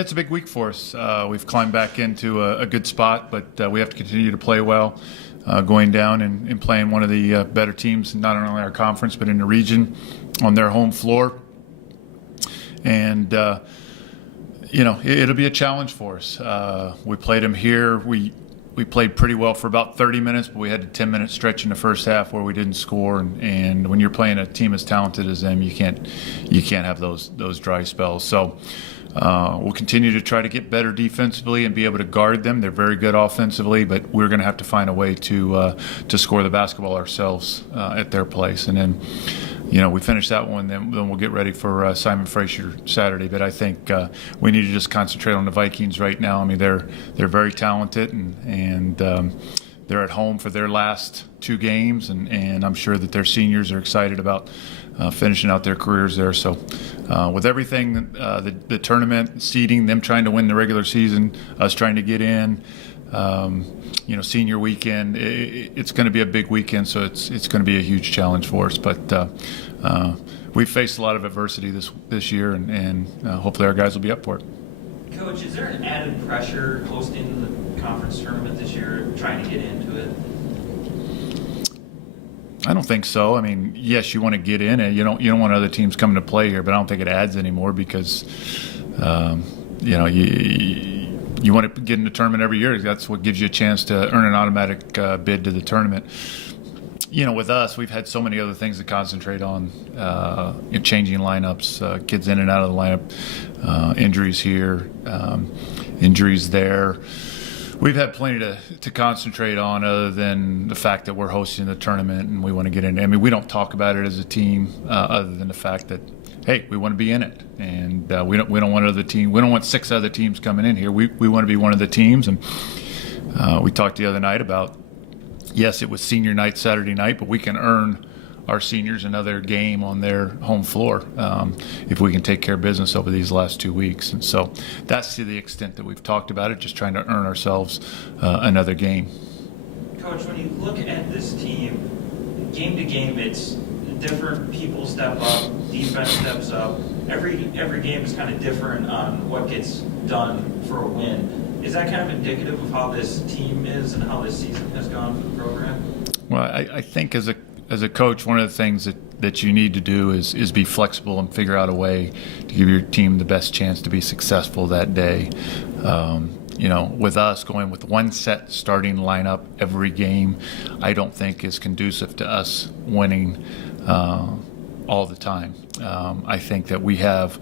It's a big week for us. We've climbed back into a good spot, but we have to continue to play well, going down and playing one of the better teams, not only in our conference, but in the region on their home floor. And, it'll be a challenge for us. We played them here. We played pretty well for about 30 minutes, but we had a 10-minute stretch in the first half where we didn't score. And when you're playing a team as talented as them, you can't have those dry spells. So we'll continue to try to get better defensively and be able to guard them. They're very good offensively, but we're going to have to find a way to score the basketball ourselves at their place. And then, we finish that one, then we'll get ready for Simon Fraser Saturday. But I think we need to just concentrate on the Vikings right now. I mean, they're very talented, and they're at home for their last two games, and I'm sure that their seniors are excited about finishing out their careers there. So with everything, the tournament, seeding, them trying to win the regular season, us trying to get in, senior weekend, it's going to be a big weekend, so it's going to be a huge challenge for us. But we've faced a lot of adversity this year, and hopefully our guys will be up for it. Coach, is there an added pressure hosting the conference tournament this year, trying to get into it? I don't think so. I mean, yes, you want to get in it. You don't want other teams coming to play here, but I don't think it adds anymore because you want to get in the tournament every year. That's what gives you a chance to earn an automatic bid to the tournament. With us, we've had so many other things to concentrate on, changing lineups, kids in and out of the lineup, injuries here, injuries there. We've had plenty to concentrate on other than the fact that we're hosting the tournament and we want to get in. I mean, we don't talk about it as a team other than the fact that, hey, we want to be in it, and we don't want other team. We don't want six other teams coming in here. We want to be one of the teams, and we talked the other night about, yes, it was senior night Saturday night, but we can earn our seniors another game on their home floor if we can take care of business over these last 2 weeks. And so that's to the extent that we've talked about it, just trying to earn ourselves another game. Coach, when you look at this team, game to game, it's different people step up, defense steps up. Every game is kind of different on what gets done for a win. Is that kind of indicative of how this team is and how this season has gone for the program? Well, I think as a coach, one of the things that you need to do is be flexible and figure out a way to give your team the best chance to be successful that day. With us going with one set starting lineup every game, I don't think is conducive to us winning all the time. I think that we have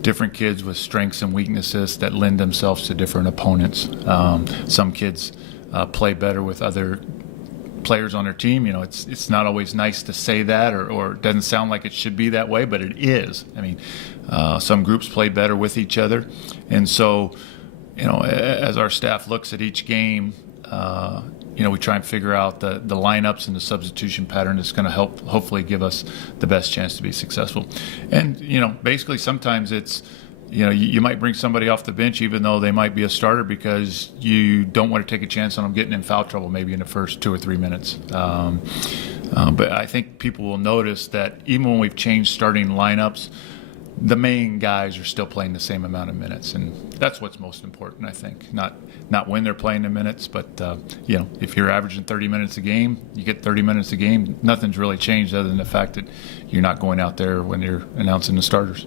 different kids with strengths and weaknesses that lend themselves to different opponents. Some kids play better with other players on their team. It's not always nice to say that, or it doesn't sound like it should be that way, but it is. I mean, some groups play better with each other, and so as our staff looks at each game, we try and figure out the lineups and the substitution pattern that's going to help hopefully give us the best chance to be successful. And basically sometimes it's you might bring somebody off the bench even though they might be a starter because you don't want to take a chance on them getting in foul trouble maybe in the first 2 or 3 minutes. But I think people will notice that even when we've changed starting lineups, the main guys are still playing the same amount of minutes, and that's what's most important, I think. Not when they're playing the minutes, but if you're averaging 30 minutes a game, you get 30 minutes a game. Nothing's really changed other than the fact that you're not going out there when you're announcing the starters.